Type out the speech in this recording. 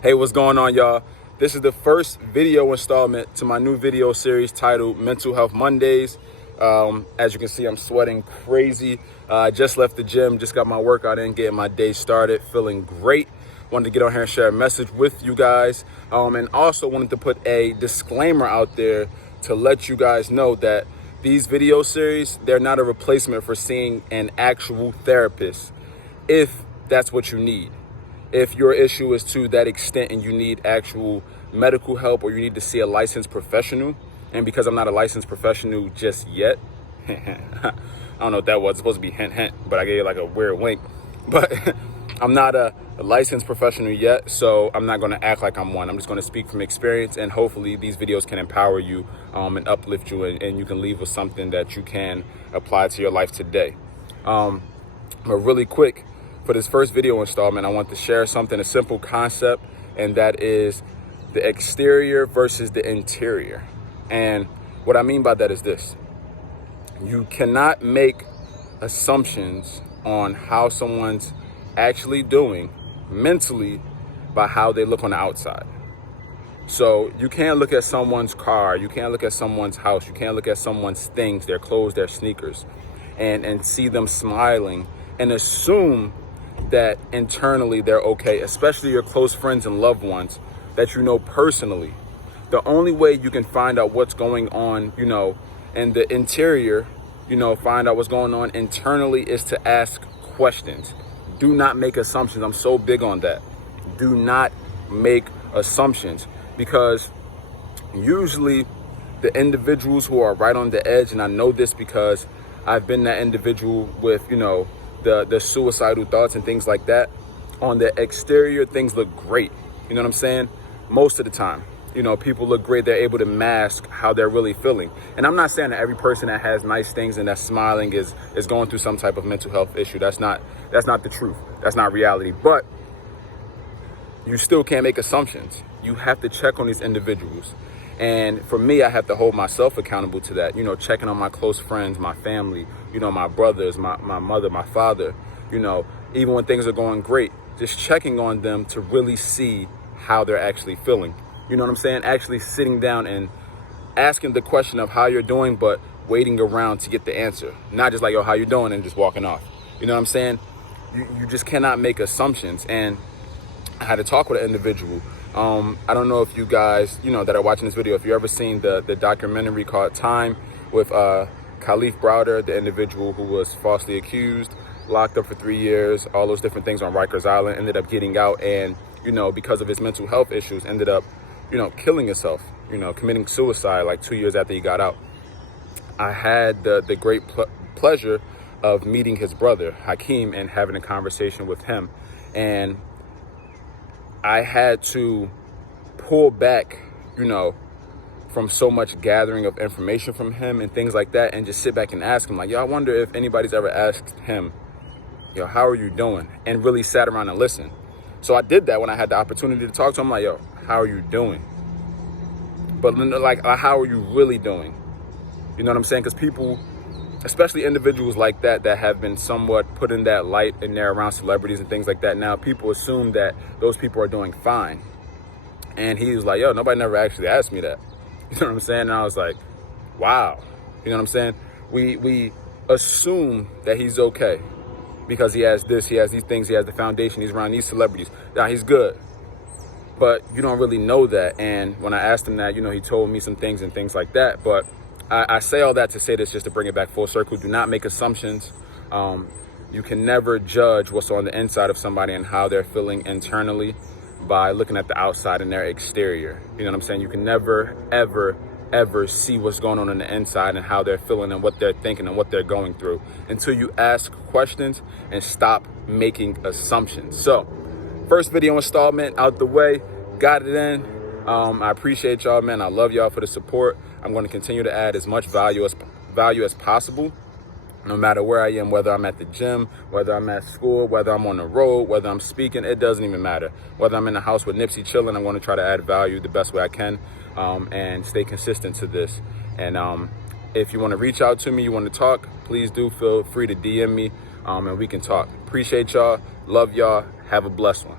Hey, what's going on, y'all? This is the first video installment to my new video series titled Mental Health Mondays. As you can see, I'm sweating crazy. I just left the gym, just got my workout in, getting my day started, feeling great. Wanted to get on here and share a message with you guys. And also wanted to put a disclaimer out there to let you guys know that these video series, they're not a replacement for seeing an actual therapist if that's what you need. If your issue is to that extent and you need actual medical help or you need to see a licensed professional, and because I'm not a licensed professional just yet, I don't know what that was, it's supposed to be hint, hint, but I gave you like a weird wink. But I'm not a licensed professional yet, so I'm not gonna act like I'm one. I'm just gonna speak from experience, and hopefully these videos can empower you and uplift you, and you can leave with something that you can apply to your life today. But really quick, for this first video installment, I want to share something, a simple concept, and that is the exterior versus the interior. And what I mean by that is this: you cannot make assumptions on how someone's actually doing mentally by how they look on the outside. So you can't look at someone's car, you can't look at someone's house, you can't look at someone's things, their clothes, their sneakers, and see them smiling and assume that internally they're okay, especially your close friends and loved ones that you know personally. The only way you can find out what's going on, in the interior, find out what's going on internally is to ask questions. Do not make assumptions. I'm so big on that. Do not make assumptions, because usually the individuals who are right on the edge, and I know this because I've been that individual with, the suicidal thoughts and things like that. On the exterior, things look great. You know what I'm saying? Most of the time, people look great. They're able to mask how they're really feeling. And I'm not saying that every person that has nice things and that's smiling is going through some type of mental health issue. That's not the truth. That's not reality. But you still can't make assumptions. You have to check on these individuals. And for me, I have to hold myself accountable to that, checking on my close friends, my family, my brothers, my mother, my father, even when things are going great, just checking on them to really see how they're actually feeling. You know what I'm saying? Actually sitting down and asking the question of how you're doing, but waiting around to get the answer. Not just like, yo, how you doing, and just walking off. You know what I'm saying? You just cannot make assumptions. And I had to talk with an individual. I don't know if you guys, that are watching this video, if you ever seen the documentary called Time with Khalif Browder, the individual who was falsely accused, locked up for 3 years, all those different things on Rikers Island, ended up getting out, and, because of his mental health issues, ended up, killing himself, committing suicide like 2 years after he got out. I had the great pleasure of meeting his brother, Hakeem, and having a conversation with him. And I had to pull back, from so much gathering of information from him and things like that, and just sit back and ask him, like, yo, I wonder if anybody's ever asked him, how are you doing? And really sat around and listened. So I did that when I had the opportunity to talk to him, like, yo, how are you doing? But like, how are you really doing? You know what I'm saying? Because people, especially individuals like that have been somewhat put in that light, and they're around celebrities and things like that. Now people assume that those people are doing fine. And he was like, yo, nobody never actually asked me that. You know what I'm saying? And I was like, wow. You know what I'm saying? We assume that he's okay because he has this, he has these things, he has the foundation, he's around these celebrities. Now he's good. But you don't really know that. And when I asked him that, he told me some things and things like that. But I say all that to say this, just to bring it back full circle. Do not make assumptions. You can never judge what's on the inside of somebody and how they're feeling internally by looking at the outside and their exterior. You know what I'm saying? You can never, ever, ever see what's going on the inside and how they're feeling and what they're thinking and what they're going through until you ask questions and stop making assumptions. So, first video installment out the way, got it in. I appreciate y'all, man. I love y'all for the support. I'm going to continue to add as much value as possible, no matter where I am, whether I'm at the gym, whether I'm at school, whether I'm on the road, whether I'm speaking, it doesn't even matter. Whether I'm in the house with Nipsey chilling, I'm going to try to add value the best way I can, and stay consistent to this. And if you want to reach out to me, you want to talk, please do feel free to DM me, and we can talk. Appreciate y'all. Love y'all. Have a blessed one.